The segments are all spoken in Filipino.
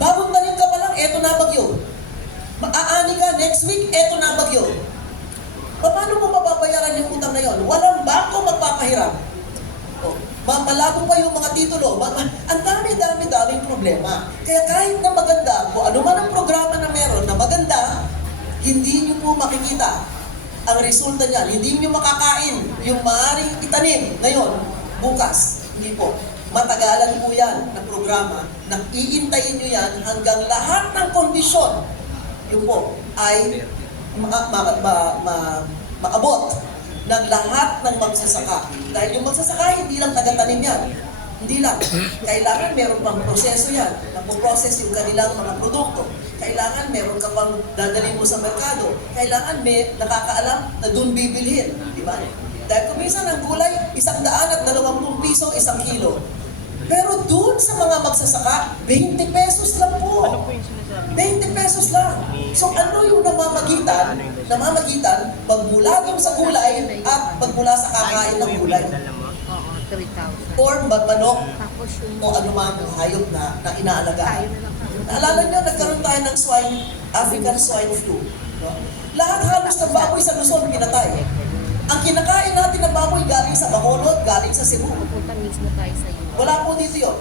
Bagong tanim ka pa lang, eto na bagyo. Maaani ka, next week, eto na bagyo. Paano mo mababayaran yung utang na yon? Walang bangko magpapahiram. Oh, malabo pa yung mga titulo. Ang daming problema. Kaya kahit na maganda, kung ano man ang programa na meron na maganda, hindi nyo po makikita ang resulta niyan. Hindi nyo makakain yung maaaring itanim ngayon, bukas. Hindi po. Matagalan po yan na programa. Iintayin nyo yan hanggang lahat ng kondisyon, yun po, ay maabot ng lahat ng magsasaka. Dahil yung magsasaka, hindi lang taga-tanim yan. Hindi lang. Kailangan meron pang proseso yan. Napoprocess yung kanilang mga produkto. Kailangan meron ka pang dadalhin mo sa merkado. Kailangan may nakakaalam na doon bibilhin. Di ba? Dahil kung minsan ang gulay, 120 piso, 1 kilo. Pero doon sa mga magsasaka, 20 pesos lang po. 20 pesos lang. So ano yung namamagitan? Magmula yung sa gulay at magmula sa kakain ng gulay. Oo, 3,000. Or manok Tapos yung... o anumang hayop na inaalagaan. Naalala niyo, nagkaroon tayo ng African swine flu. No? Lahat halos ng baboy sa Luzon pinatay. Ang kinakain natin ng baboy galing sa Bacolod, galing sa Cebu. Pupunta mismo tayo sa iyo. Wala po dito yun.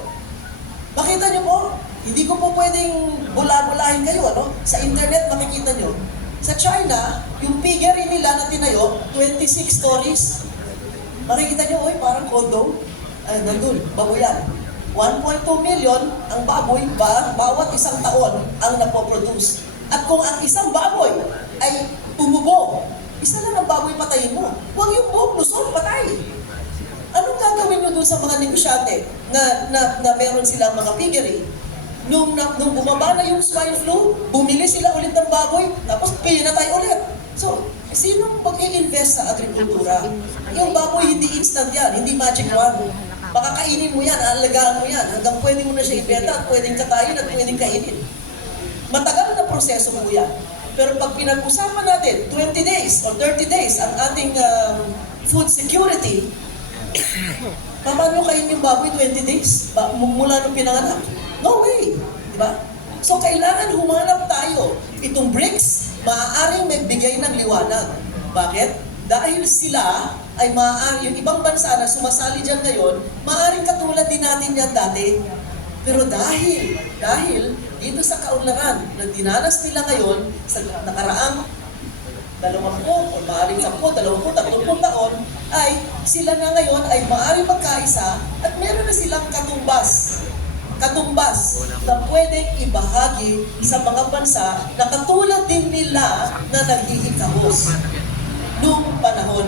Makita niyo po, hindi ko po pwedeng bula-bulahin kayo. Ano? Sa internet makikita niyo. Sa China, yung piggery nila na tinayo, 26 stories. Makikita niyo, oy, parang condo. Ay, nandun, baboyan. 1.2 million ang baboy bawat isang taon ang napoproduce. At kung ang isang baboy ay tumubo, isa lang ang baboy patayin mo. Huwag yung buong Luzon patay. Anong gagawin nyo dun sa mga negosyante na meron silang mga piggery? Nung bumaba na yung swine flu, bumili sila ulit ng baboy, tapos pinatay ulit. So, sinong mag-i-invest sa agrikultura? Yung baboy hindi instant yan, hindi magic wand. Baka kainin mo yan, aalagaan mo yan, hanggang pwede mo na siya ibenta at pwedeng katayin at pwedeng kainin. Matagal na proseso mo yan. Pero pag pinag-usapan natin, 20 days or 30 days ang ating food security, paano kainin yung baboy 20 days? Mula nung pinanganak? No way! Diba? So kailangan humanap tayo. Itong BRICS, maaaring magbigay ng liwanag. Bakit? Dahil sila ay maaari, yung ibang bansa na sumasali dyan ngayon, maaaring katulad din natin yan dati. Pero dahil dito sa kaunlaran na dinanas nila ngayon sa nakaraang 20 o maaaring 10, 20, 30 taon, ay sila na ngayon ay maaaring magkaisa at meron na silang katumbas na pwedeng ibahagi sa mga bansa na katulad din nila na naghihikahos noong panahon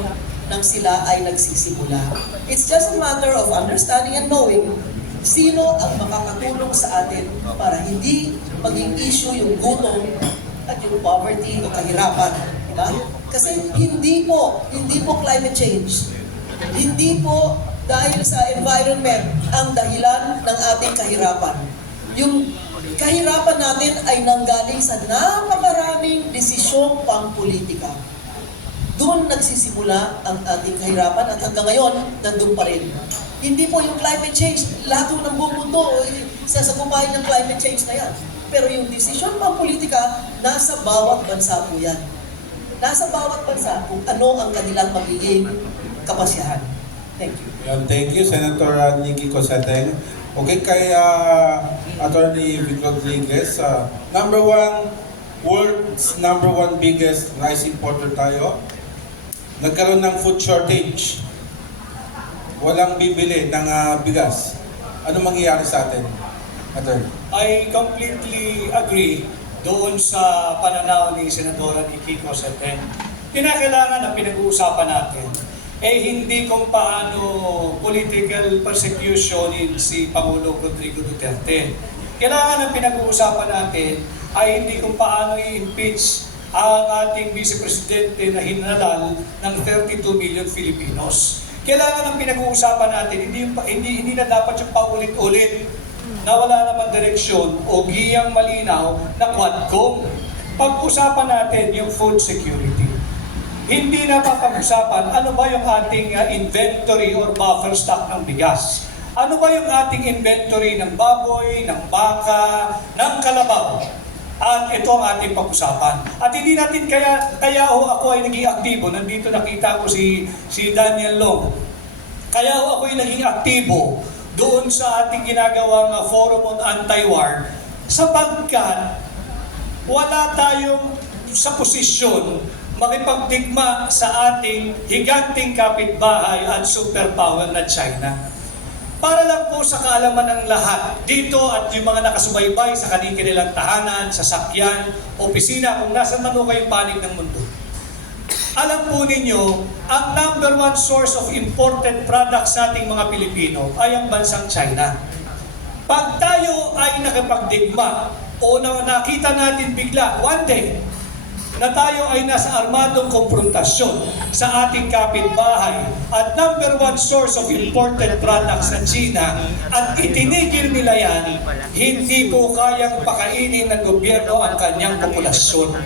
nang sila ay nagsisimula. It's just a matter of understanding and knowing sino ang makakatulong sa atin para hindi maging issue yung gutom at yung poverty o kahirapan. Diba? Kasi hindi po climate change. Hindi po dahil sa environment ang dahilan ng ating kahirapan. Yung kahirapan natin ay nanggaling sa napakaraming desisyong pangpolitika. Doon nagsisimula ang ating kahirapan at hanggang ngayon, nandun pa rin. Hindi po yung climate change, lahat ng buong mundo sasagupahin ng climate change na yan. Pero yung desisyon pangpolitika, nasa bawat bansa po yan. Nasa bawat bansa kung ano ang kanilang magiging kapasyahan. Thank you. Thank you, Senator Nikki Cosateng. Okay, kay Attorney Vic Rodriguez, world's number one biggest rice importer tayo. Nagkaroon ng food shortage. Walang bibili ng bigas. Ano mangyayari sa atin, Attorney? I completely agree doon sa pananaw ni Senadora Nikki Cosateng. Kinakailangan na pinag-uusapan natin hindi kung paano political persecution si Pangulo Rodrigo Duterte. Kailangan ang pinag-uusapan natin ay hindi kung paano i-impeach ang ating Vice Presidente na hinalal ng 32 million Filipinos. Kailangan ang pinag-uusapan natin, hindi na dapat yung paulit-ulit na wala naman direksyon o giyang malinaw na Quadcom. Pag-usapan natin yung food security. Hindi na papag-usapan ano ba yung ating inventory or buffer stock ng bigas. Ano ba yung ating inventory ng baboy, ng baka, ng kalabaw? At ito ang ating pag-usapan. At hindi natin kaya ako ay naging aktibo. Nandito nakita ko si Daniel Long. Kaya ako ay naging aktibo doon sa ating ginagawang Forum on Anti-War sapagkat wala tayong sa posisyon makipagdigma sa ating higanting kapitbahay at superpower na China. Para lang po sa kaalaman ng lahat, dito at yung mga nakasubaybay sa kanilang tahanan, sasakyan, opisina, kung nasa man ho kayong panig ng mundo. Alam po ninyo, ang number one source of imported products sa ating mga Pilipino ay ang bansang China. Pag tayo ay nakapagdigma o nakita natin bigla, one day, na tayo ay nasa armadong komprontasyon sa ating kapitbahay at number one source of imported products sa China at itinigil nila yan, hindi po kayang pakainin ng gobyerno ang kanyang populasyon.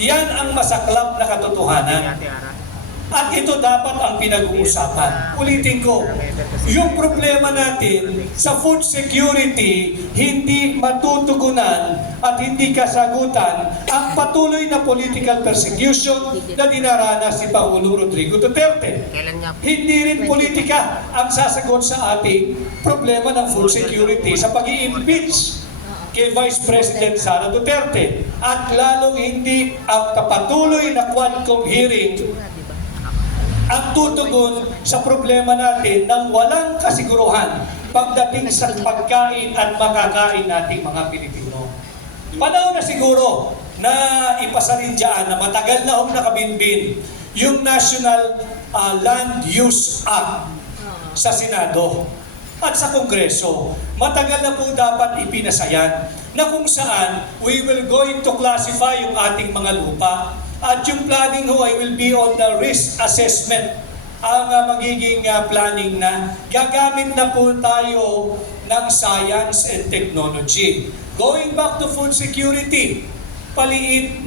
Yan ang masaklap na katotohanan. At ito dapat ang pinag-uusapan. Ulitin ko, yung problema natin sa food security hindi matutugunan at hindi kasagutan ang patuloy na political persecution na dinaranas si Pangulo Rodrigo Duterte. Hindi rin politika ang sasagot sa ating problema ng food security sa pag-i-impeach kay Vice President Sara Duterte at lalong hindi ang kapatuloy na Quadcom hearing ang tutugon sa problema natin ng walang kasiguruhan pagdating sa pagkain at makakain nating mga Pilipino. Panahon na siguro na ipasa rin dyan na matagal na nakabinbin yung National Land Use Act sa Senado at sa Kongreso. Matagal na po dapat ipinasayan na kung saan we will going to classify yung ating mga lupa. At yung planning ho ay will be on the risk assessment ang magiging planning na gagamit na po tayo ng science and technology. Going back to food security, paliit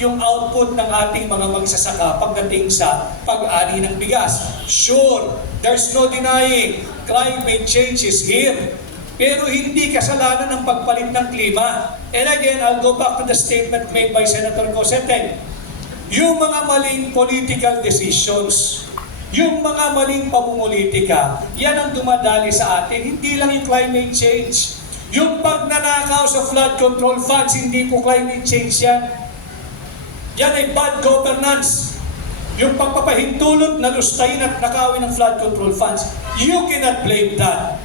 yung output ng ating mga magsasaka pagdating sa pag-ani ng bigas. Sure, there's no denying climate change is here. Pero hindi kasalanan ng pagpalit ng klima. And again, I'll go back to the statement made by Senator Cosete. Yung mga maling political decisions, yung mga maling pamumulitika, yan ang dumadali sa atin. Hindi lang yung climate change. Yung pagnanakaw sa flood control funds, hindi po climate change yan. Yan ay bad governance. Yung pagpapahintulot na lustayin at nakawin ng flood control funds, you cannot blame that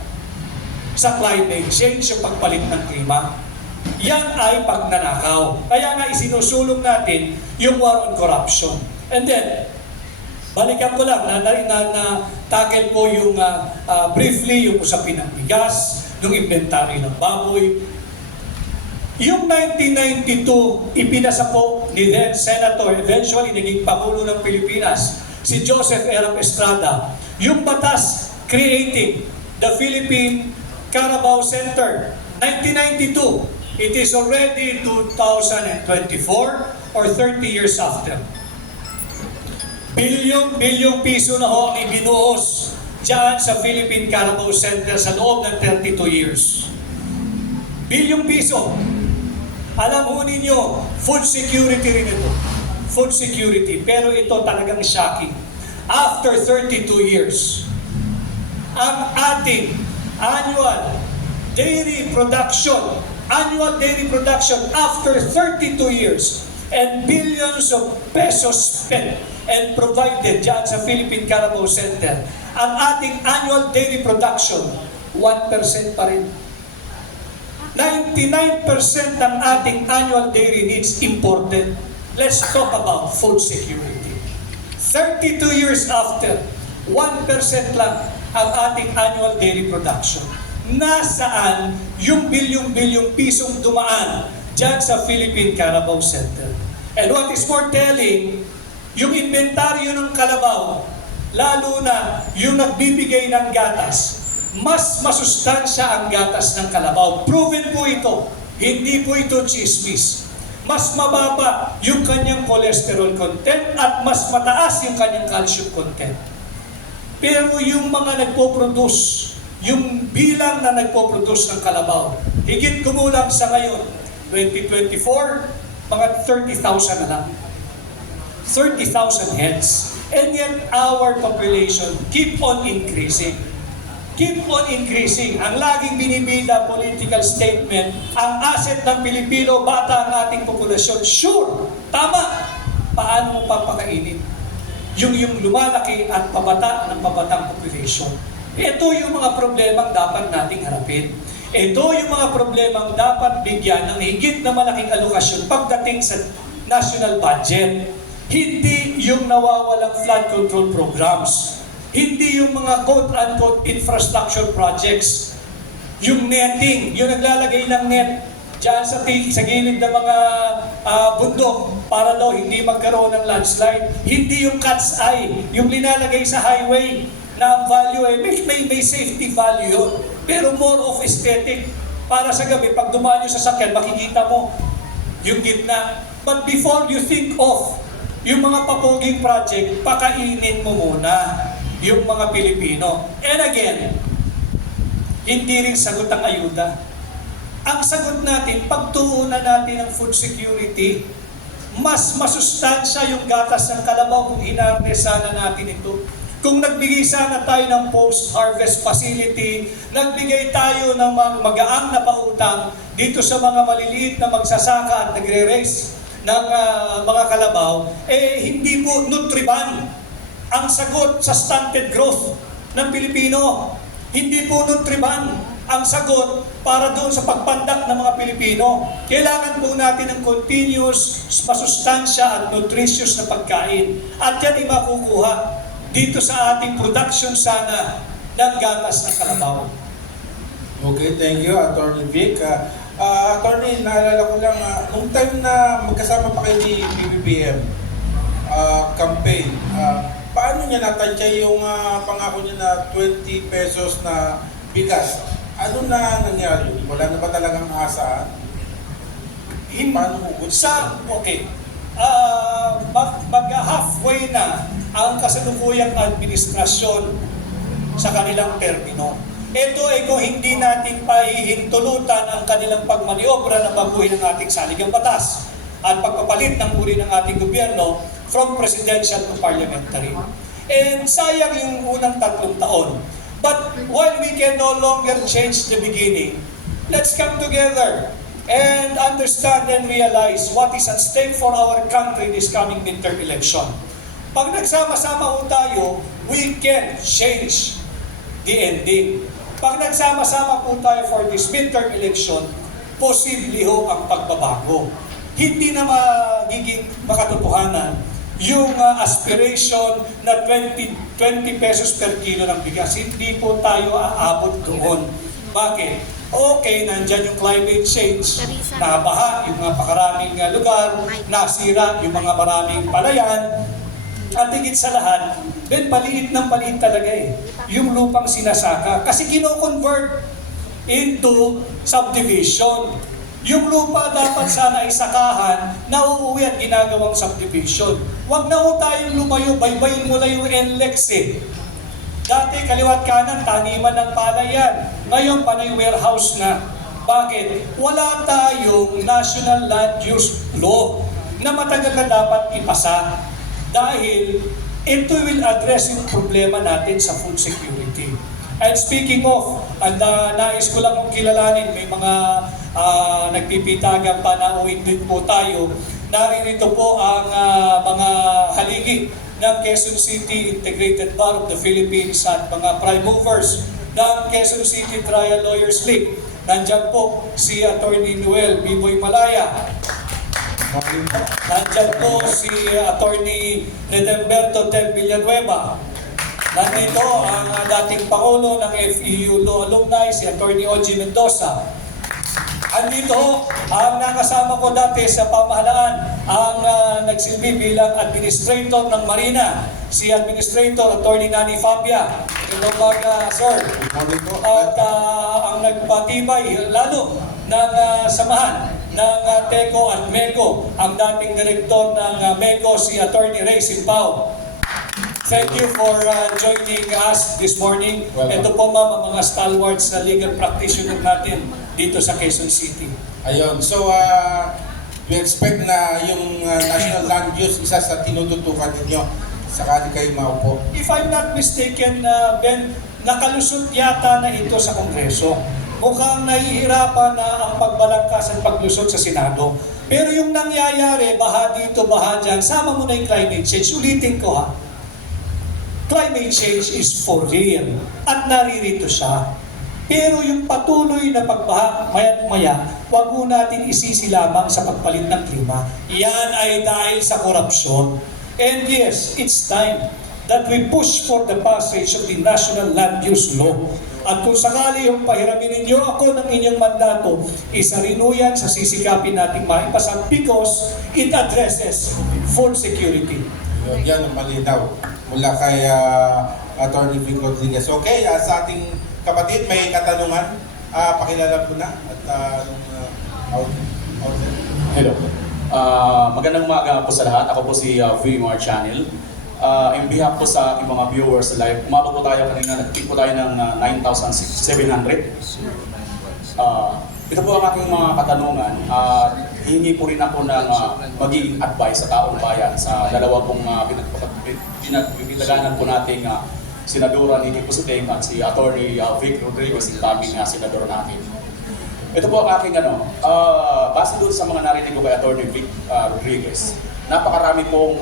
sa climate change, yung pagpalit ng klima. Yan ay pagnanakaw. Kaya nga isinusulong natin yung war on corruption. And then, balikan ko lang na tackle ko yung briefly yung usapin ng bigas, yung inventory ng baboy. Yung 1992, ipinasa po ni then Senator, eventually naging Pangulo ng Pilipinas, si Joseph Erap Estrada, yung batas creating the Philippine Carabao Center, 1992. It is already 2024 or 30 years after. Bilyong piso na ho ang ibinuhos dyan sa Philippine Carabao Center sa loob ng 32 years. Bilyong piso. Alam ho ninyo, food security rin ito. Food security. Pero ito talagang shocking. After 32 years, ang ating annual dairy production after 32 years and billions of pesos spent and provided dyan sa Philippine Carabao Center, ang ating annual dairy production, 1% pa rin. 99% ng ating annual dairy needs imported. Let's talk about food security. 32 years after, 1% lang ang ating annual dairy production. Nasaan yung bilyong-bilyong pisong dumaan dyan sa Philippine Carabao Center? And what is more telling, yung inventaryo ng kalabaw, lalo na yung nagbibigay ng gatas, mas masustansya ang gatas ng kalabaw. Proven po ito. Hindi po ito chismis. Mas mababa yung kanyang cholesterol content at mas mataas yung kanyang calcium content. Pero yung mga nagpo-produce, yung bilang na nagpo-produce ng kalabaw. Higit kumulang sa ngayon, 2024, mga 30,000 na lang. 30,000 heads. And yet, our population keep on increasing. Keep on increasing. Ang laging binibida political statement, ang asset ng Pilipino, bata ang ating populasyon. Sure, tama. Paano mo papakainin? Yung lumalaki at pabata ng pabatang population. Ito yung mga problemang dapat nating harapin. Ito yung mga problemang dapat bigyan ng higit na malaking alokasyon pagdating sa national budget. Hindi yung nawawalang flood control programs. Hindi yung mga quote-unquote infrastructure projects. Yung netting, yung naglalagay ng net dyan sa gilid ng mga bundok para daw hindi magkaroon ng landslide. Hindi yung cat's eye, yung linalagay sa highway na ang value may safety value yun. Pero more of aesthetic. Para sa gabi, pag dumaan yung sasakyan, makikita mo yung gitna. But before you think of yung mga papoging project, pakainin mo muna yung mga Pilipino. And again, hindi rin sagot ang ayuda. Ang sagot natin, pagtuunan natin ng food security, mas masustansya yung gatas ng kalabaw kung hinarness sana natin ito. Kung nagbigay sana tayo ng post-harvest facility, nagbigay tayo ng magaang na pautang dito sa mga maliliit na magsasaka at nagre-raise ng mga kalabaw, hindi po Nutriban ang sagot sa stunted growth ng Pilipino. Hindi po Nutriban ang sagot para doon sa pagpandak ng mga Pilipino. Kailangan po natin ng continuous, masustansya at nutritious na pagkain. At yan ay makukuha dito sa ating production sana ng gatas ng kalabaw. Okay, thank you, Attorney Vic. Attorney, naalala ko lang, nung time na magkasama pa kayo ni PBBM campaign, paano niya natansya yung pangako niya na 20 pesos na bigas? Ano na nangyari? Wala na ba talagang asahan? Paano mo Okay. Mag-halfway na ang kasalukuyang administrasyon sa kanilang termino. Ito ay kung hindi natin pahihintulutan ang kanilang pagmaniobra na baguhin ang ating saligang batas at pagpapalit ng uri ng ating gobyerno from presidential to parliamentary. And sayang yung unang 3 taon. But while we can no longer change the beginning, let's come together and understand and realize what is at stake for our country this coming midterm election. Pag nagsama-sama ho tayo, we can change the ending. Pag nagsama-sama po tayo for this midterm election, posible ho ang pagbabago. Hindi na magiging makatotohanan yung aspiration na 20 pesos per kilo ng bigas. Hindi po tayo aabot doon. Bakit? Okay, nandyan yung climate change, nabaha yung mga pakaraming lugar, nasira yung mga maraming palayan, at higit sa lahat, then paliit ng paliit talaga yung lupang sinasaka. Kasi kino-convert into subdivision. Yung lupa dapat sana ay sakahan, nauuwi at ginagawang subdivision. Huwag na ho tayong lumayo, baybayin mo na yung NLEX Dati kaliwat kanan, taniman ng palayan. Ngayon, panay warehouse na. Bakit? Wala tayong National Land Use Law na matagal na dapat ipasa. Dahil ito will address yung problema natin sa food security. And speaking of, nais ko lang kong kilalanin, may mga nagpipitagang panauhin din po tayo. Naririto po ang mga haligi ng Quezon City Integrated Bar of the Philippines at mga prime movers ng Quezon City Trial Lawyers League. Nandyan po si Attorney Noel Biboy Malaya. Nandyan po si Attorney Redemberto Tem Villanueva. Nandito ang dating Pangulo ng FEU Law Alumni, si Attorney Oji Mendoza. Andito ang nakasama ko dati sa pamahalaan, ang nagsilbi bilang Administrator ng Marina, si Administrator Attorney Nani Fabia. Inumaga, sir. At ang nagpatibay lalo ng samahan ng TECO at MECO, ang dating Direktor ng MECO, si Attorney Ray Simpao. Thank you for joining us this morning. Welcome. Ito po ma'am, ang mga stalwarts na legal practitioner natin dito sa Quezon City. Ayun, so we expect na yung national land use isa sa tinututukan ninyo sakali kayo maupo. If I'm not mistaken, Ben, nakalusot yata na ito sa Kongreso. Mukhang nahihirapan na ang pagbalangkas at paglusot sa Senado. Pero yung nangyayari, baha dito, baha dyan, sama mo na yung climate change. Ulitin ko ha, climate change is for real at naririto siya. Pero yung patuloy na pagbaha, maya't maya, wag mo natin isisi lamang sa pagpalit ng klima. Yan ay dahil sa korupsyon. And yes, it's time that we push for the passage of the National Land Use Law. At kung sakali yung pahiramin ninyo ako ng inyong mandato, isa rin yan sa sisikapin nating maipasa because it addresses food security. Yan ang malinaw mula kay Attorney Vic Rodriguez. Okay, sa ating kapatid may katanungan, pakilala po na at Hello. Magandang umaga po sa lahat. Ako po si VMR Channel. In behalf po sa aking mga viewers live, umabot po tayo kanina, nag-pick po tayo ng 9,700. Ito po ang aking mga katanungan. Hingi po rin ako ng magiging advice sa taong bayan sa dalawa pong pinagbibitaganan po nating Senadora Nini Pusiteng at si Attorney Vic Rodriguez, yung tabing senador natin. Ito po ang aking base doon sa mga narinig ko kay Attorney Vic Rodriguez, napakarami pong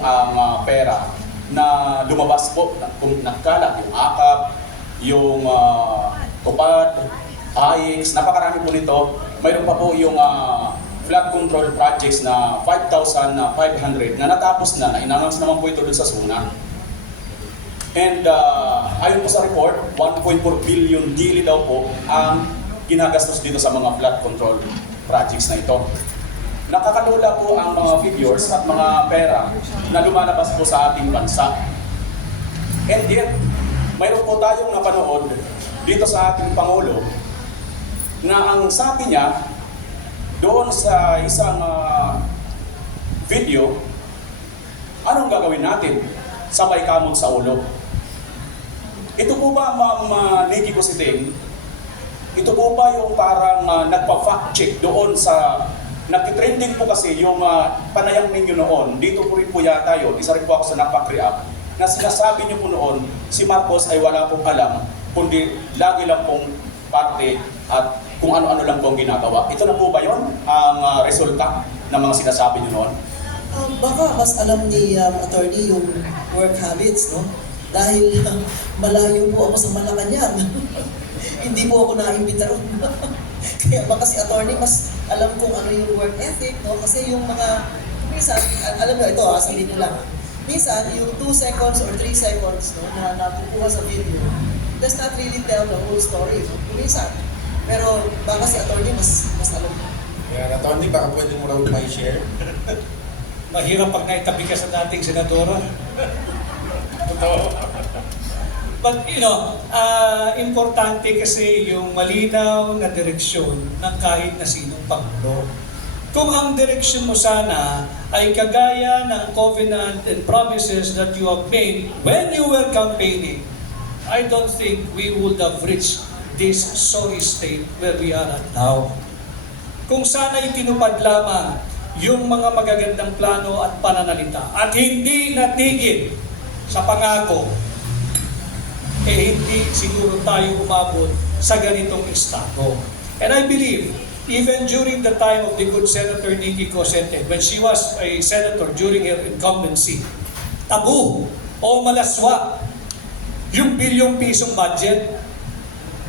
pera na lumabas po, kung nagkalat, yung AKAP, yung TUPAD, AIX, napakarami po nito. Mayroon pa po yung flood control projects na 5,500 na natapos na in-announce naman po ito doon sa SUNA. And ayon po sa report, 1.4 billion daily daw po ang ginagastos dito sa mga flood control projects na ito. Nakakalula po ang mga figures at mga pera na lumalabas po sa ating bansa. And yet, mayroon po tayong napanood dito sa ating Pangulo na ang sabi niya doon sa isang video, anong gagawin natin? Sabay kamot sa ulo. Ito po ba, Ma'am Nikki Pusiteng, ito po ba yung parang nagpa-fact check doon sa nagtitrending po kasi yung panayang ninyo noon, dito po rin po yata yun, isa rin po ako sa napag-react, na sinasabi niyo po noon, si Marcos ay wala pong alam, kundi lagi lang pong parte at kung ano-ano lang pong ginagawa. Ito na po ba yun ang resulta ng mga sinasabi niyo noon? Baka mas alam ni attorney yung work habits, no? Dahil malayo po ako sa Malacanang. Hindi po ako naimbita ron. Kaya baka si attorney mas alam kung ano yung work ethic, no? Kasi yung mga, minsan, alam mo ito sabihin ko lang. Minsan, yung 2 seconds or 3 seconds no, na nakukuha sa video, does not really tell the whole story. No? Minsan. Pero baka si attorney mas alam. Kaya Attorney, baka pwede mo raw may share. Mahirap pag naitabi ka sa dating senadora. Totoo. But importante kasi yung malinaw na direksyon ng kahit na sinong Pangulo. Kung ang direksyon mo sana ay kagaya ng covenant and promises that you have made when you were campaigning, I don't think we would have reached this sorry state where we are at now. Kung sana itinupad lamang yung mga magagandang plano at pananalita at hindi natigil sa pangako, hindi siguro tayo umabot sa ganitong estado. And I believe, even during the time of the good Senator Nikki Cosente, when she was a senator during her incumbency, tabu o malaswa yung bilyong pisong budget.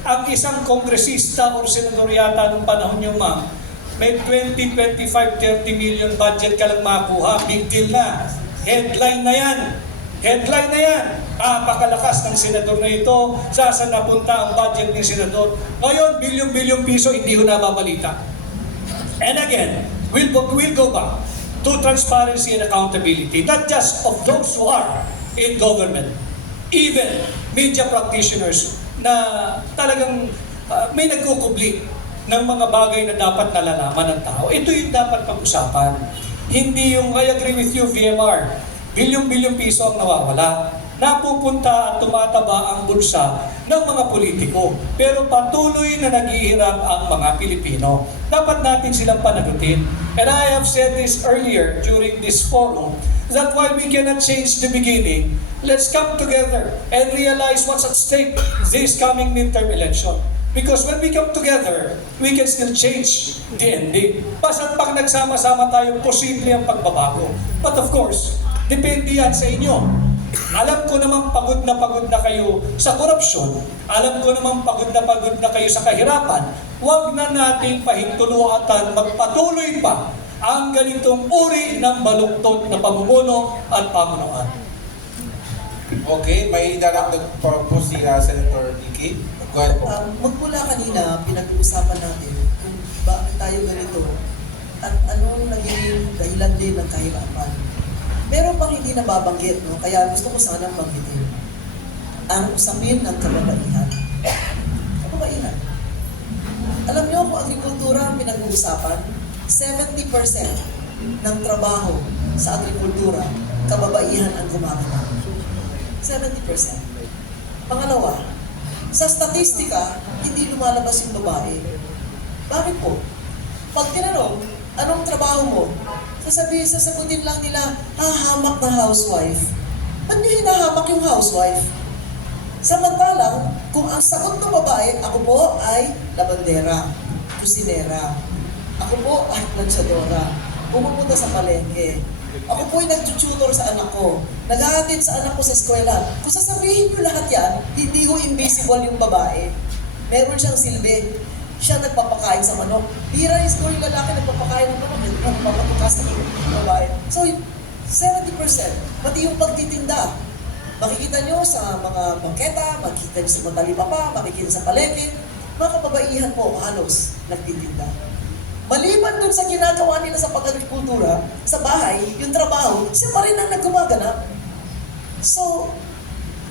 Ang isang kongresista o senador yata nung panahon niyo, ma'am, may 20, 25, 30 million budget ka lang makuha. Big deal na. Headline na yan. Headline na yan. Napakalakas ng senador na ito. Saan napunta ang budget ng senador? Ngayon, bilyong-bilyong piso, hindi ko nababalita. And again, we'll go back to transparency and accountability, not just of those who are in government, even media practitioners na talagang may nagkukubli ng mga bagay na dapat nalalaman ng tao. Ito yung dapat pag-usapan. Hindi yung, I agree with you, VMR, bilyong-bilyong piso ang nawawala. napupunta at tumataba ang bulsa ng mga politiko. Pero patuloy na naghihirap ang mga Pilipino. Dapat natin silang panagutin. And I have said this earlier during this forum, that while we cannot change the beginning, let's come together and realize what's at stake this coming midterm election. Because when we come together, we can still change the ending. Basta't pag nagsama-sama tayo, posible ang pagbabago. But of course, depende yan sa inyo. Alam ko namang pagod na kayo sa korupsyon. Alam ko namang pagod na kayo sa kahirapan. Huwag na nating pahintuluatan magpatuloy pa ang ganitong uri ng baluktot na pamumuno at pamunuan. Okay, may daragdag pa po si Senator Vicky. Go ahead po. Magmula kanina, pinag-uusapan natin kung bakit tayo ganito at anong naging dahilan din ng kahirapan. Meron pang hindi nababanggit, no? Kaya gusto ko sanang banggitin. Ang usapin ng kababaihan. Kababaihan. Alam niyo kung agrikultura ang pinag-uusapan, 70% ng trabaho sa agrikultura, kababaihan ang gumagawa. 70%. Pangalawa, sa statistika, hindi lumalabas yung babae. Bakit po? Pag tinanong, anong trabaho mo? Sasagutin lang nila, hamak na housewife. Ba't niyo hinahamak yung housewife? Samantalang, kung ang sagot ng babae, ako po ay labandera, kusinera. Ako po ay planchadora. Pumupunta sa palengke. Ako po ay nag-tutor sa anak ko. Naghahatid sa anak ko sa eskwela. Kung sasabihin niyo lahat yan, hindi ho invisible yung babae. Meron siyang silbi. Siya nagpapakain sa manok. Bira is ko yung lalaki nagpapakain ng manok. Nagpapatukas ng babae. So, 70%. Pati yung pagtitinda. Makikita nyo sa mga bangketa, makikita nyo sa mga talipapa, makikita sa palengke. Mga kababaihan po, halos nagtitinda. Maliban dun sa ginagawa nila sa pag-agrikultura, sa bahay, yung trabaho, siya pa rin ang naggumaganap. So,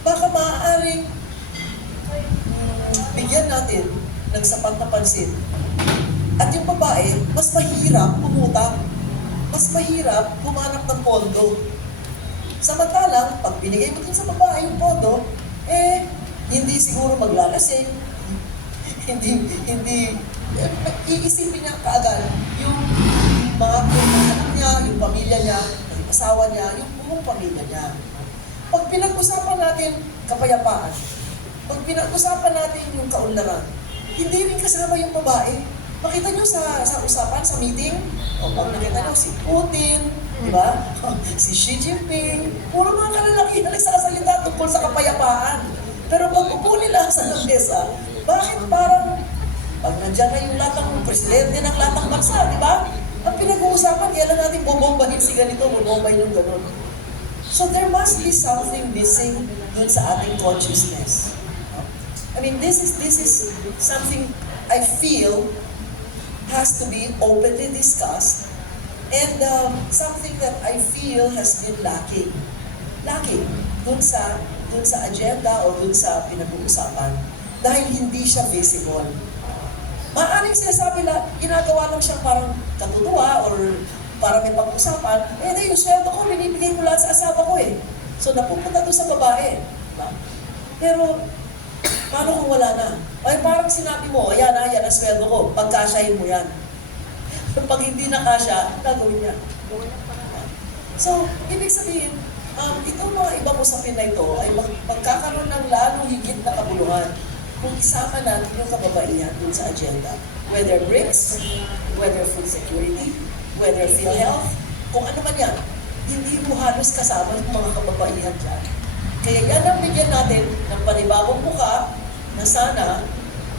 baka maaaring bigyan natin ng sapat na pansin. At yung babae, mas mahirap pumutang. Mas mahirap humanap ng pondo. Samantalang, pag binigay mo din sa babae yung pondo, hindi siguro maglalasing, hindi iisipin niya kaagad yung mga anak niya, yung pamilya niya, yung asawa niya, yung buong pamilya niya. Pag pinag-usapan natin kapayapaan, pag pinag-usapan natin yung kaunlaran, hindi rin kasama yung babae. Makita niyo sa usapan, sa meeting, o pag nakita niyo si Putin, di ba? Si Xi Jinping, puro mga kalalaki na nagsasalita tungkol sa kapayapaan. Pero pag upo nila sa lamesa, bakit parang pag nandiyan na yung latang presidente ng latang bansa, di ba? Ang pinag-uusapan, kailan natin bobombahin si ganito, bobombahin yung gano'n. So there must be something missing dun sa ating consciousness. I mean, this is something I feel has to be openly discussed and something that I feel has been lacking dun sa agenda o dun sa pinag-uusapan dahil hindi siya visible. Maaaring sinasabi lang, ginagawa lang siyang parang katutuwa or para may pag-usapan, yung sweldo ko, binibigay ko lang sa asawa ko eh. So napupunta doon sa babae. Diba? Pero, paano kung wala na? Ay parang sinabi mo, yan ang sweldo ko, pagkasyahin mo yan. Pag hindi na kasya, gagawin niya. So, ibig sabihin, itong mga ibang usapin na ito ay magkakaroon ng lalong higit na kabuluhan kung isama natin yung kababaihan dun sa agenda. Whether BRICS, whether food security, whether PhilHealth, kung ano man yan, hindi mo halos kasama yung mga kababaihan dyan. Kaya yan ang bigyan natin ng panibagong mukha na sana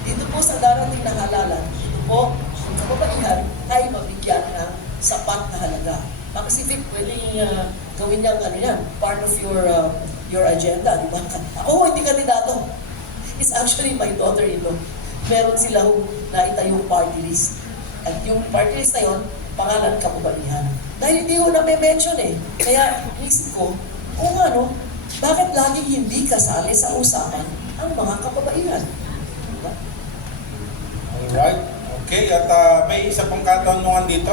dito po sa darating na halalan, dito po ang kababaihan ay mabigyan ng sapat na halaga. Kasi Vic, pwedeng gawin niyang ano yan, part of your agenda, di ba? Ako hindi kandidato. It's actually my daughter-in-law. Meron silang naitayong party list. At yung party list na yun, pangalan kababaihan. Dahil hindi ko na-mention eh. Kaya isip ko, bakit laging hindi kasali sa usapan ang mga kababaihan? Diba? Alright. Okay. Okay, at may isa pang katanungan dito.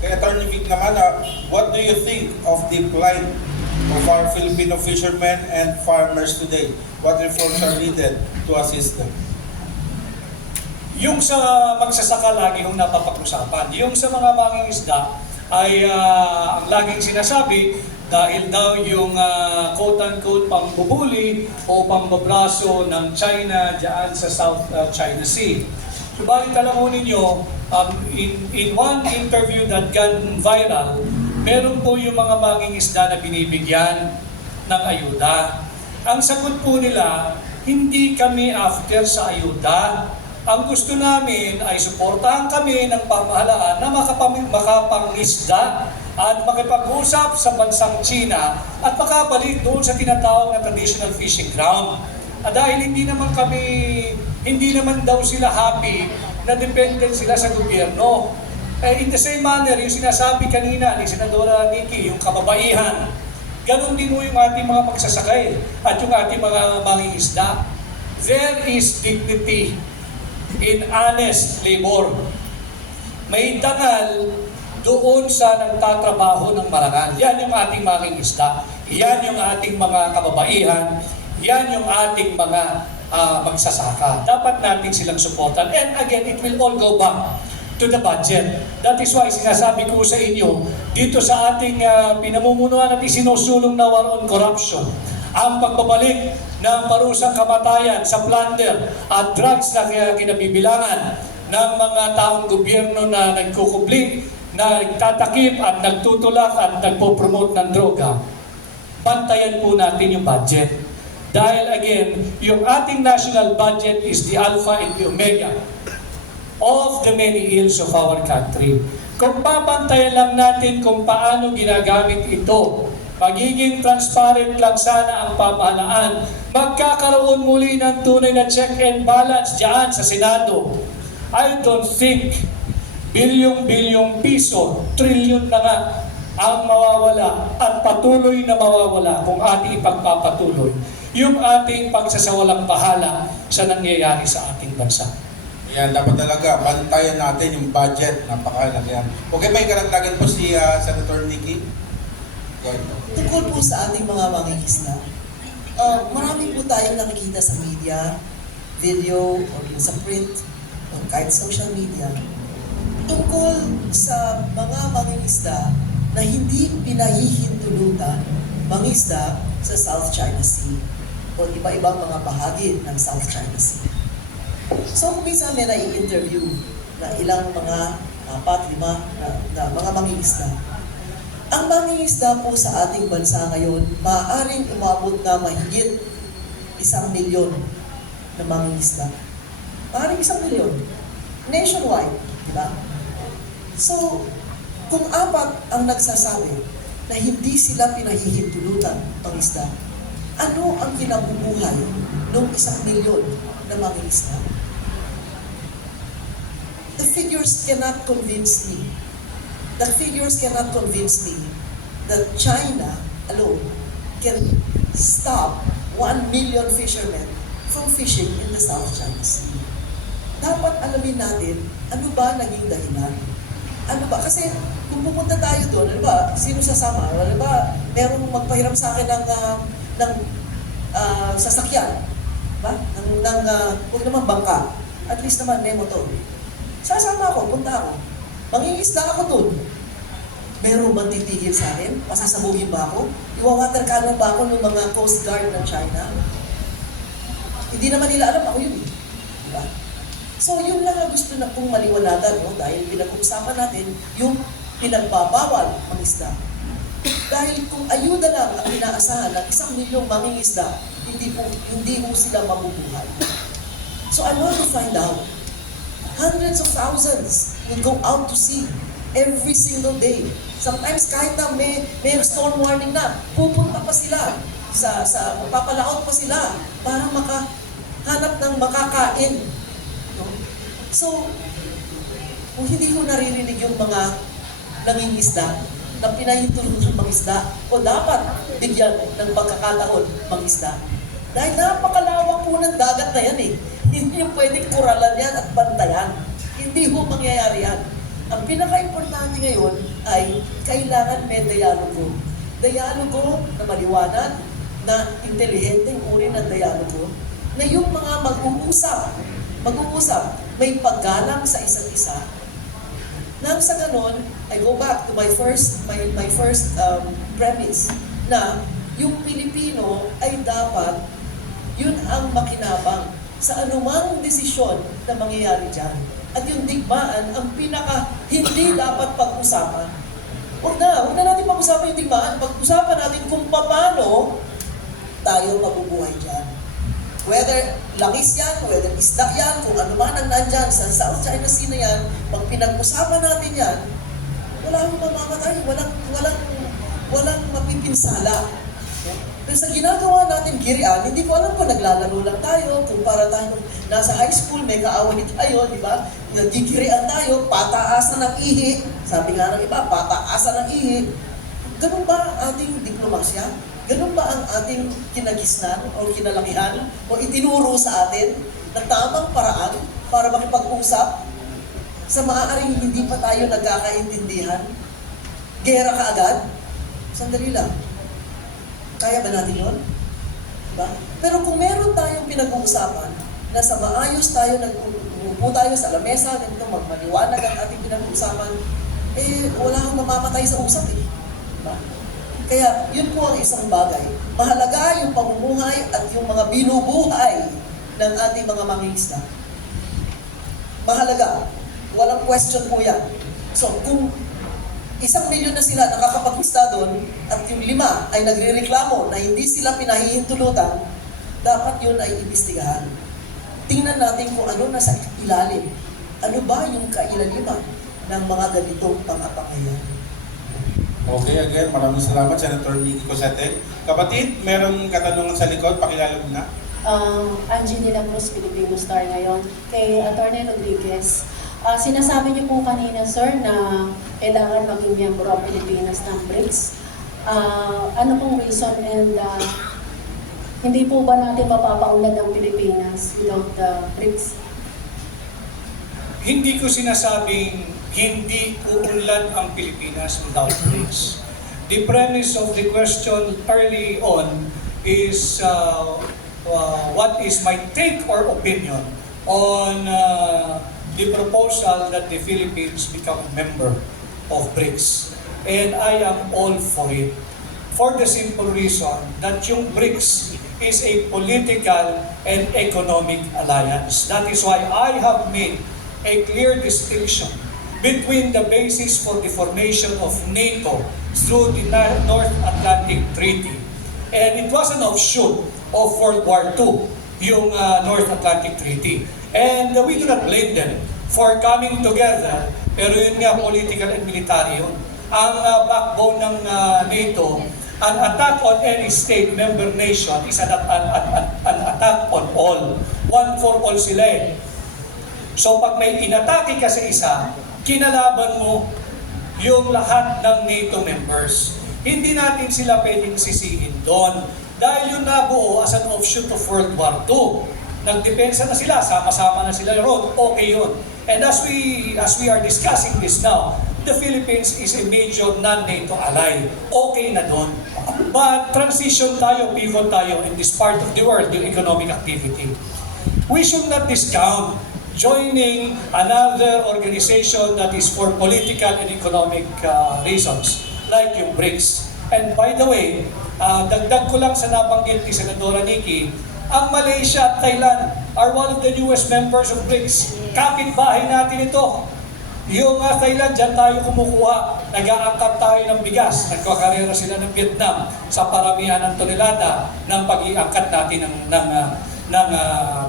Kay Attorney Vic naman, what do you think of the plight of our Filipino fishermen and farmers today? What reforms are needed to assist them? Yung sa magsasaka lagi hong napapag-usapan. Yung sa mga mangingisda ay ang laging sinasabi dahil daw yung quote-unquote pambubuli o pambabraso ng China diyan sa South China Sea. Subalit alam mo ninyo, in one interview that gone viral, meron po yung mga mangingisda na binibigyan ng ayuda. Ang sagot po nila, hindi kami after sa ayuda. Ang gusto namin ay suportahan kami ng pamahalaan na makapangisda at makipag-usap sa bansang China at makabalik doon sa tinatawag na traditional fishing ground. At dahil hindi naman daw sila happy na dependent sila sa gobyerno. In the same manner, yung sinasabi kanina ni Senadora Nikki, yung kababaihan, ganun din mo yung ating mga magsasakay at yung ating mga mangingisda. There is dignity in honest labor. May dangal doon sa nagtatrabaho ng marangal. Yan yung ating mangingisda. Yan yung ating mga kababaihan. Yan yung ating mga magsasaka. Dapat natin silang supportan. And again, it will all go back to the budget. That is why sinasabi ko sa inyo, dito sa ating pinamumunuan at isinusulong na war on corruption, ang pagbabalik ng parusang kamatayan sa plunder at drugs na kinabibilangan ng mga taong gobyerno na nagkukubli, na nagtatakip at nagtutulak at nagpo-promote ng droga. Bantayan po natin yung budget. Dahil again, yung ating national budget is the alpha and the omega of the many ills of our country. Kung papantayan lang natin kung paano ginagamit ito, magiging transparent lang sana ang pamahalaan, magkakaroon muli ng tunay na check and balance diyan sa Senado. I don't think bilyong-bilyong piso, trilyon na nga ang mawawala at patuloy na mawawala kung ating ipagpapatuloy yung ating pagsasawalang bahala sa nangyayari sa ating bansa. Yan, dapat talaga bantayan natin yung budget. Napakahalaga yan. Okay, may karagdagan po si Senator Nikki. Go ahead. Tungkol po sa ating mga mangingisda, marami po tayong nakikita sa media, video, o sa print, o kahit social media, tungkol sa mga mangingisda na hindi pinahihintulutan mangisda sa South China Sea o iba-ibang mga bahagi ng South China Sea. So, kung minsan may nai-interview na ilang mga 4-5 na mga mangingisda, ang mangingisda po sa ating bansa ngayon, maaaring umabot na mahigit 1 milyon na mangingisda. Maaaring 1 milyon. Nationwide, di ba? So, kung 4 ang nagsasabi na hindi sila pinahihintulutan mangisda, ano ang kinabubuhay ng 1 milyon na mangingisda? The figures cannot convince me. The figures cannot convince me that China alone can stop 1 million fishermen from fishing in the South China Sea. Dapat alamin natin, ano ba naging dahilan? Ano ba? Kasi kung pupunta tayo doon, ano ba? Sino sasama? Ano ba? Merong magpahiram sa akin ng sasakyan. Ba? Huwag naman bangka. At least naman may motor. Sasama ako, punta ako. Mangingisda ako doon. Meron bang titigil sa akin? Pasasabugin ba ako? Iwa-water cannon ba ako ng mga Coast Guard ng China? Hindi naman nila alam ako yun. Diba? So yun lang ang gusto na pong maliwanagan, no? Dahil pinag-uusapan natin yung pinagbabawal mangisda. Dahil kung ayuda lang ang inaasahan ng 1 milyong mangingisda, hindi mo sila mabubuhay. So I want to find out. Hundreds of thousands will go out to sea every single day. Sometimes kahit na may storm warning na, pupunta pa sila papalaot pa sila para makahanap ng makakain. No? So, kung hindi ko naririnig yung mga nangingisda na pinahintulong mangisda, o dapat bigyan ng pagkakataon mangisda. Dahil napakalawak po ng dagat na yan eh. Hindi yung pwedeng kuralan yan at bantayan. Hindi Hindi ho mangyayari yan. Ang pinaka-importante ngayon ay kailangan may dialogo. Dialogo na maliwanag, na intelihenteng uri ng dialogo, na yung mga mag-uusap, may paggalang sa isa't isa. Nang sa ganon, I go back to my first premise na yung Pilipino ay dapat yun ang makinabang sa anumang desisyon na mangyayari dyan. At yung digmaan, ang pinaka hindi dapat pag-usapan. Huwag na natin pag-usapan yung digmaan. Pag-usapan natin kung paano tayo mabubuhay dyan. Whether langis yan, whether isda yan, kung ano man ang nandyan sa South China Sea na yan, pag pinag-usapan natin yan, wala akong mamamatay, walang mapipinsala. Pero sa ginagawa natin girian, hindi ko alam kung naglalaro lang tayo, kung para tayo nasa high school, may kaaway tayo, di ba? Nagigirian tayo, pataasan ng ihi. Sabi nga ng iba, pataasan ng ihi. Ganun ba ang ating diplomasya? Ganun ba ang ating kinagisnan o kinalakihan o itinuro sa atin na tamang paraan para makipag-usap sa maaaring hindi pa tayo nagkakaintindihan? Gera ka agad? Sandali lang. Kaya ba natin yun? Diba? Pero kung meron tayong pinag-uusapan na sa maayos tayo, nag-uupo tayo sa lamesa, ganito, magmaliwanag ang ating pinag-uusapan, wala kang mamamatay sa usap eh. Diba? Kaya yun po ang isang bagay. Mahalaga yung pamumuhay at yung mga binubuhay ng ating mga mangingisda. Mahalaga. Walang question po yan. So kung 1 milyon na sila nakakapag-isda doon at yung 5 ay nagre-reklamo na hindi sila pinahihintulutan, dapat yun ay imbestigahan. Tingnan natin kung ano nasa ilalim. Ano ba yung kailaliman ng mga ganitong pangapakayan? Okay, again, maraming salamat, Senator Nicky Cosete. Kapatid, meron katanungan sa likod, pakilala mo na. Angie de la Cruz, Filipino Star ngayon. Kay Atty. Rodriguez, sinasabi niyo po kanina, sir, na kailangan maging miyembro ang Pilipinas ng BRICS. Ano pong reason and hindi po ba natin mapapaunlad ang Pilipinas without the BRICS? Hindi ko sinasabing hindi uunlad ang Pilipinas without BRICS. The premise of the question early on is what is my take or opinion on the proposal that the Philippines become a member of BRICS. And I am all for it. For the simple reason that yung BRICS is a political and economic alliance. That is why I have made a clear distinction between the basis for the formation of NATO through the North Atlantic Treaty. And it was an offshoot of World War II, yung North Atlantic Treaty. And we do not blame them for coming together, pero yun nga, political and military yun. Ang backbone ng NATO, an attack on any state member nation is an attack on all. One for all sila eh. So pag may inatake ka sa isa, kinalaban mo yung lahat ng NATO members. Hindi natin sila pwedeng sisihin doon. Dahil yung nabuo as an offshoot of World War II. Nagdepensa na sila, sama-sama na sila roon, okay yun. And as we are discussing this now, the Philippines is a major non-NATO ally. Okay na doon. But transition tayo, pivot tayo in this part of the world, yung economic activity. We should not discount joining another organization that is for political and economic reasons, like yung BRICS. And by the way, dagdag ko lang sa nabanggit ni Senadora Nicky, ang Malaysia at Thailand are one of the newest members of BRICS. Kapitbahay natin ito. Yung Thailand, dyan tayo kumukuha. Nag-aangkat tayo ng bigas. Nagkakarera sila ng Vietnam sa paramihan ng tonelada ng pag-iangkat natin ng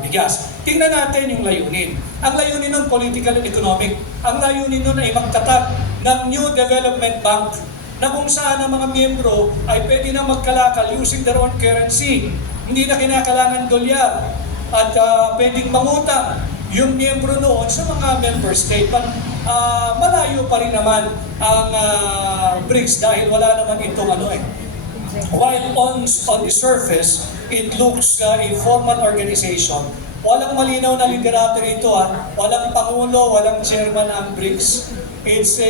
bigas. Tingnan natin yung layunin. Ang layunin nun, political and economic. Ang layunin nun ay magtatag ng New Development Bank na kung saan ang mga miyembro ay pwede na magkalakal using their own currency. Hindi na kinakailangan dolyar at pwedeng mangutang yung miyembro noon sa mga member state. But malayo pa rin naman ang BRICS dahil wala naman itong While on the surface, it looks a formal organization, Walang malinaw na liderato rito Walang pangulo, walang chairman ang BRICS. It's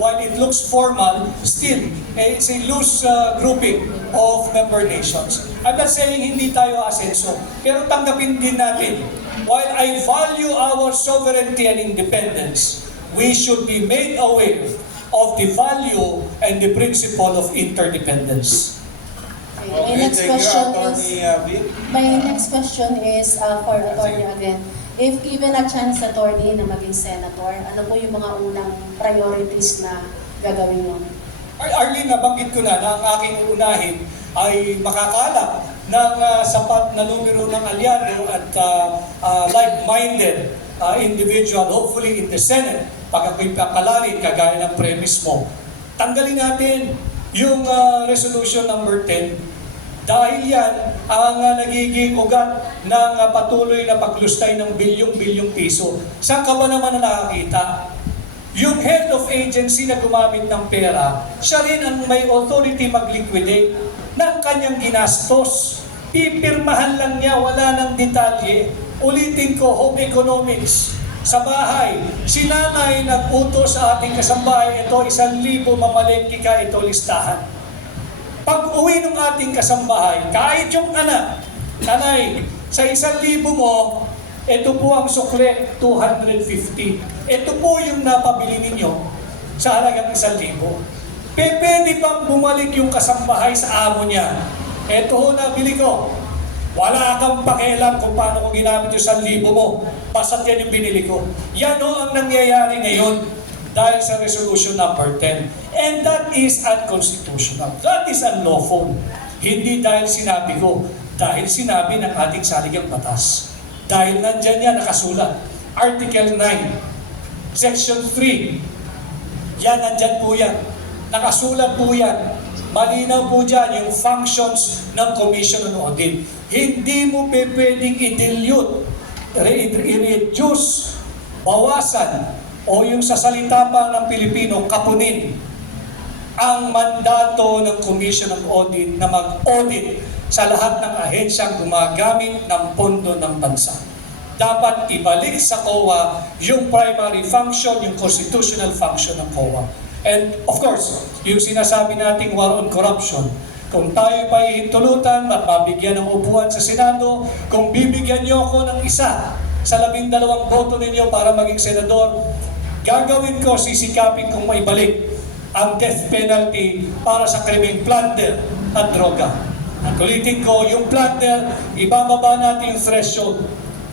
while it looks formal, still, it's a loose grouping of member nations. I'm not saying hindi tayo asenso, pero tanggapin din natin, while I value our sovereignty and independence, we should be made aware of the value and the principle of interdependence. Okay, Okay, next thank you, question Attorney is, Vic. my next question is for attorney again. If given a chance, attorney, na maging senator, ano po yung mga unang priorities na gagawin nyo? Arlene, nabanggit ko na ang aking unahin ay makakalap ng sapat na numero ng aliado at like-minded individual, hopefully in the Senate, pag ako'y papalarin, kagaya ng premise mo. Tanggalin natin yung resolution number 10 dahil yan ang nagiging ugat ng patuloy na paglustay ng bilyong-bilyong piso. Saan ka ba naman nakakita? Yung head of agency na gumamit ng pera, siya rin ang may authority mag-liquidate ng kanyang ginastos. Pipirmahan lang niya, wala ng detalye. Ulitin ko, home economics. Sa bahay, si nanay nag-utos sa ating kasambahay, ito 1,000 mamalengke ka, ito listahan. Pag uwi ng ating kasambahay, kahit yung anak, nanay, sa 1,000 mo, ito po ang sukle, 250. Ito po yung napabili ninyo sa halagang 1,000. Pwede bang bumalik yung kasambahay sa amo niya? Ito ho nabili ko. Wala kang pakialam kung paano ko ginamit yung 1,000 mo. Basta't yan yung binili ko. Yan ho ang nangyayari ngayon dahil sa resolution number 10. And that is unconstitutional. That is unlawful. Hindi dahil sinabi ko, dahil sinabi ng ating saligang batas. Dahil nandyan yan nakasulat. Article 9, Section 3. Yan, nandyan po yan. Nakasulat po yan. Malinaw po dyan yung functions ng Commission on Audit. Hindi mo pwedeng i-dilute, i-reduce, bawasan, o yung sa salita pa ng Pilipino, kapunin ang mandato ng Commission on Audit na mag-audit sa lahat ng ahensyang gumagamit ng pondo ng bansa. Dapat ibalik sa COA yung primary function, yung constitutional function ng COA. And of course, yung sinasabi nating war on corruption, kung tayo pa ihintulutan at mabigyan ng upuan sa Senado, kung bibigyan niyo ako ng isa sa 12 boto ninyo para maging senador, gagawin ko, sisikapin kong maibalik ang death penalty para sa krimeng plunder at droga. At ulitin ko, yung plunder, ibababa natin yung threshold.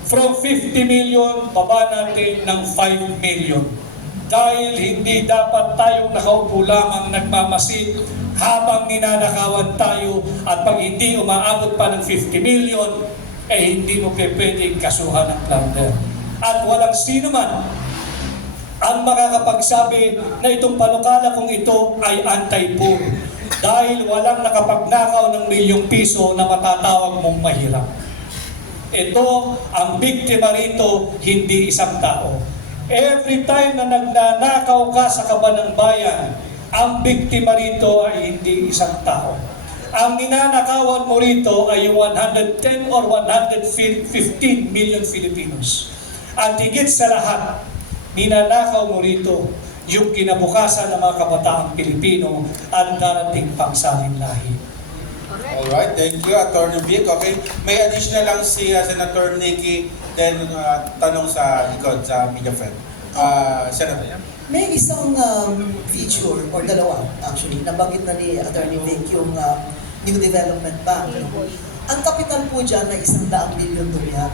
From 50 million, baba natin ng 5 million. Dahil hindi dapat tayong nakaupo lamang nagmamasid habang ninanakawan tayo at pag hindi umaabot pa ng 50 million, hindi mo pwedeng kasuhan ng plunder. At walang sino man ang makakapagsabi na itong panukala kung ito ay anti-poor dahil walang nakapagnakaw ng ₱1,000,000 na matatawag mong mahirap. Ito, ang biktima rito, hindi isang tao. Every time na nagnanakaw ka sa kaban ng bayan, ang biktima rito ay hindi isang tao. Ang ninanakawan mo rito ay 110 or 115 million Filipinos. At higit sa lahat, ninanakaw mo rito yung kinabukasan ng mga kabataang Pilipino at darating pang salin lahi. Alright, thank you, Attorney Vic. Okay, may additional lang si Senator Nikki, then tanong sa likod, sa media friend. Senator. May isang feature, or dalawa actually, nabanggit na ni Attorney Vic, yung New Development Bank. Ang kapital po dyan ay $100 billion.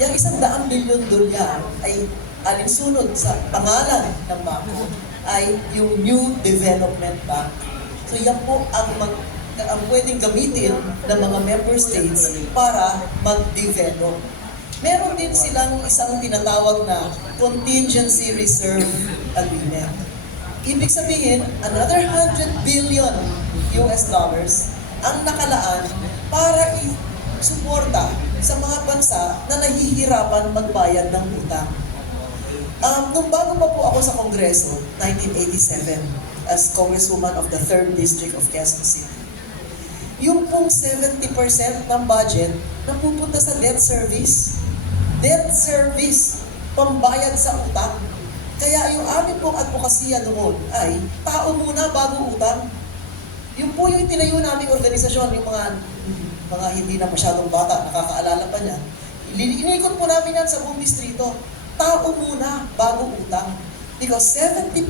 Yung $100 billion ay alinsunod sa pangalan ng bangko ay yung New Development Bank. So yan po ang pwedeng gamitin ng mga member states para mag-develop. Meron din silang isang tinatawag na Contingency Reserve Agreement. Ibig sabihin, another $100 billion ang nakalaan para i-suporta sa mga bansa na nahihirapan magbayad ng utang. Nung bago pa po ako sa Kongreso, 1987, as Congresswoman of the 3rd District of Quezon City, yung pong 70% ng budget na pupunta sa debt service. Debt service, pambayad sa utang. Kaya yung amin pong advokasya doon ay tao muna bago utang. Yun po yung tinayo naming organisasyon, yung mga hindi na masyadong bata, nakakaalala pa niya. Iniikot po namin yan sa buong distrito. Tao muna bago utang. Because 70%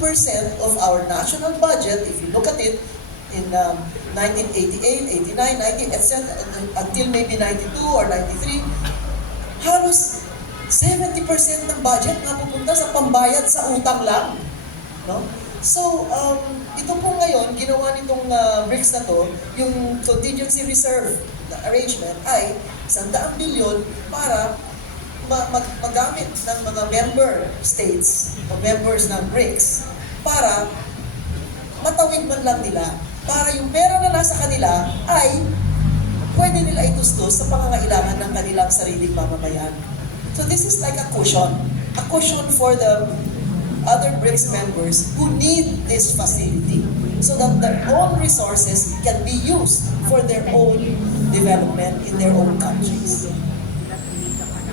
of our national budget, if you look at it, in 1988, 89, 90, etc., until maybe 92 or 93, halos 70% ng budget na pupunta sa pambayad sa utang lang. No? So, ito po ngayon, ginawa nitong BRICS na to, yung contingency reserve na arrangement ay 100 billion para magamit ng mga member states o members ng BRICS para matawid man lang nila. Para yung pera na nasa kanila ay pwede nila itustos sa pangangailangan ng kanilang sariling mamamayan. So this is like a cushion for the other BRICS members who need this facility so that their own resources can be used for their own development in their own countries.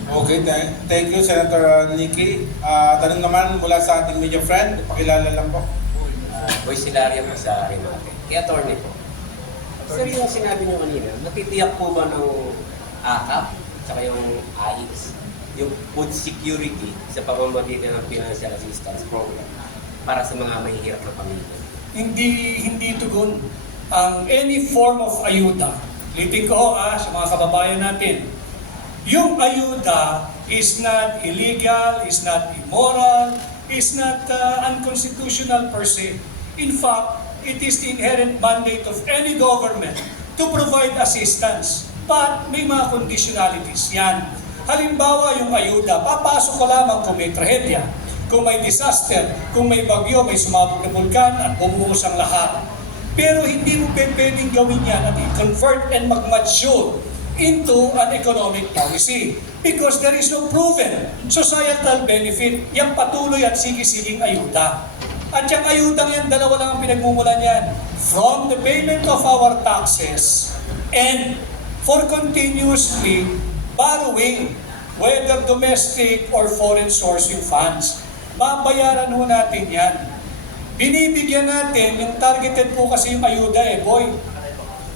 Okay, thank you, Senator Nikki. Tanong naman mula sa ating media friend, pakilala lang po. Boy Silaria po sa Remate. Kaya attorney po. Sir, yung sinabi niyo kanina, natitiyak po ba ng AKAP, tsaka yung AIX, yung food security sa pamamagitan ng financial assistance program para sa mga mahihirap na pamilya? Hindi tugon ang any form of ayuda. Liting ko sa mga kababayan natin. Yung ayuda is not illegal, is not immoral, is not unconstitutional per se. In fact, it is the inherent mandate of any government to provide assistance. But may mga conditionalities yan. Halimbawa, yung ayuda, papasok ko lamang kung may trahedya, kung may disaster, kung may bagyo, may sumabog na bulkan at bumuhos ang lahat. Pero hindi mo pwedeng gawin yan at i-convert and mag-mature into an economic policy because there is no proven societal benefit. Yung patuloy at sige-siging ayuda. At yung ayudang yan, dalawa lang ang pinagmumulan yan. From the payment of our taxes and for continuously borrowing, whether domestic or foreign source yung funds. Babayaran ho natin yan. Binibigyan natin, yung targeted po kasi yung ayuda boy.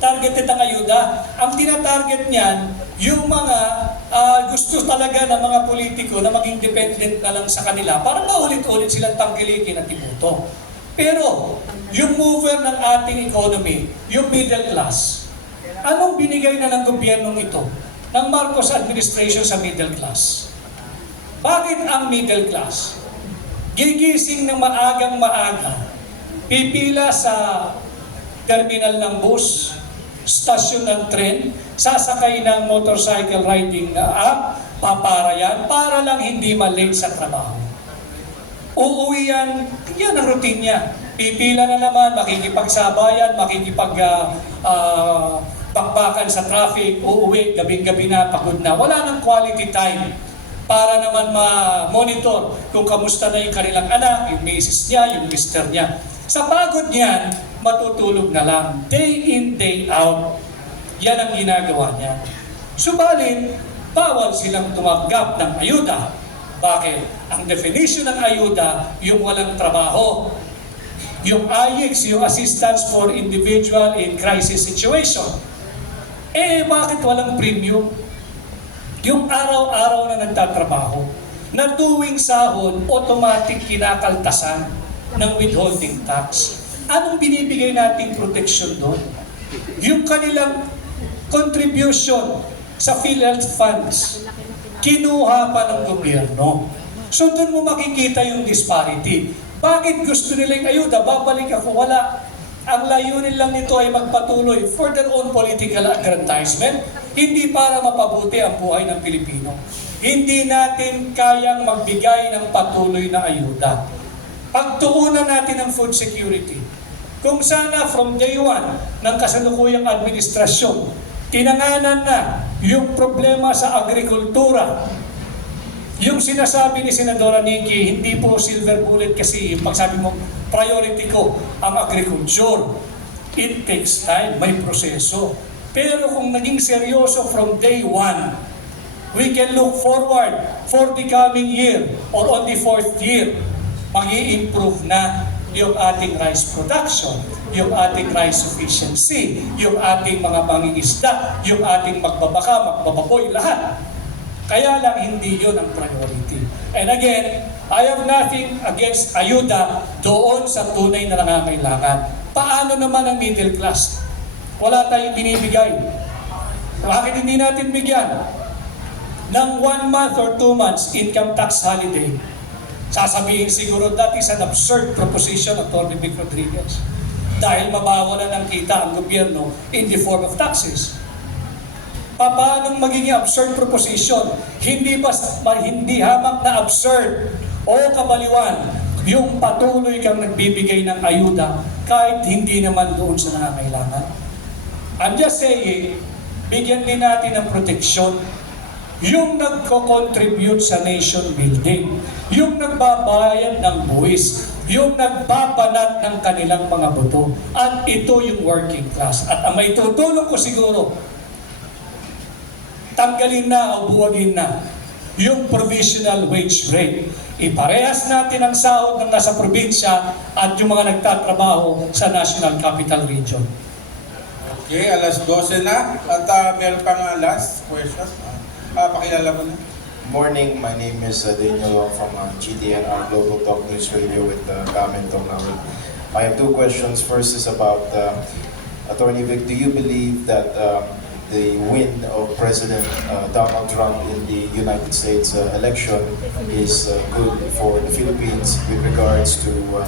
Targeted ang ayuda. Ang tinatarget niyan, yung mga gusto talaga ng mga politiko na maging dependent na lang sa kanila para paulit-ulit silang tangkilikin at ibuto. Pero, yung mover ng ating economy, yung middle class, anong binigay na ng gobyernong ito, ng Marcos administration sa middle class? Bakit ang middle class? Gigising ng maagang-maaga, pipila sa terminal ng bus, stasyon ng tren, sasakay ng motorcycle riding na papara yan, para lang hindi ma-late sa trabaho. Uuwi yan ang routine niya. Pipila na naman, makikipagsabayan, bakbakan sa traffic, uuwi, gabing-gabi na, pagod na. Wala nang quality time para naman ma-monitor kung kamusta na yung kanilang anak, yung misis niya, yung mister niya. Sa pagod niyan, matutulog na lang. Day in, day out. Yan ang ginagawa niya. Subalit, bawal silang tumanggap ng ayuda. Bakit? Ang definition ng ayuda, yung walang trabaho. Yung AIX, yung Assistance for Individual in Crisis Situation. Bakit walang premium? Yung araw-araw na nagtatrabaho, na tuwing sahod, automatic kinakaltasan ng withholding tax. Anong binibigay nating protection doon? Yung kanilang contribution sa PhilHealth funds, kinuha pa ng gobyerno. So doon mo makikita yung disparity. Bakit gusto nila yung ayuda? Babalik ako, wala. Ang layunin lang nito ay magpatuloy for their own political aggrandizement, hindi para mapabuti ang buhay ng Pilipino. Hindi natin kayang magbigay ng patuloy na ayuda. Pagtuunan natin ang food security. Kung sana from day one ng kasalukuyang administrasyon, tinanganan na yung problema sa agrikultura. Yung sinasabi ni Senadora Nikki, hindi po silver bullet kasi pag sabi mo, priority ko ang agriculture. It takes time, may proseso. Pero kung naging seryoso from day one, we can look forward for the coming year or on the fourth year, mag-i-improve na yung ating rice production, yung ating rice sufficiency, yung ating mga mangingisda, yung ating magbabaka, magbababoy, lahat. Kaya lang hindi yun ang priority. And again, I have nothing against ayuda doon sa tunay na nangangailangan. Paano naman ang middle class? Wala tayong binibigay. Bakit hindi natin bigyan ng 1 month or 2 months income tax holiday? Sasabihin siguro that is an absurd proposition of Atty. Vic Rodriguez. Dahil mabawalan ng kita ang gobyerno in the form of taxes. Paano magiging absurd proposition? Hindi hamak na absurd o kabaliwan yung patuloy kang nagbibigay ng ayuda kahit hindi naman doon sa nangangailangan. I'm just saying, bigyan din natin ng proteksyon yung nagko-contribute sa nation building, yung nagbabayad ng buwis, yung nagbabanat ng kanilang mga boto. At ito yung working class. At ang may tutulong ko siguro, tanggalin na o buwagin na yung provisional wage rate. Iparehas natin ang sahod ng nasa probinsya at yung mga nagtatrabaho sa National Capital Region. Okay, alas 12 na. At meron pang last question. Pakilala mo na. Morning, my name is Daniel Wong from GTNR Global Talk News Radio with Gamen Tongawi. I have 2 questions. First is about Attorney Vic. Do you believe that the win of President Donald Trump in the United States election is good for the Philippines with regards to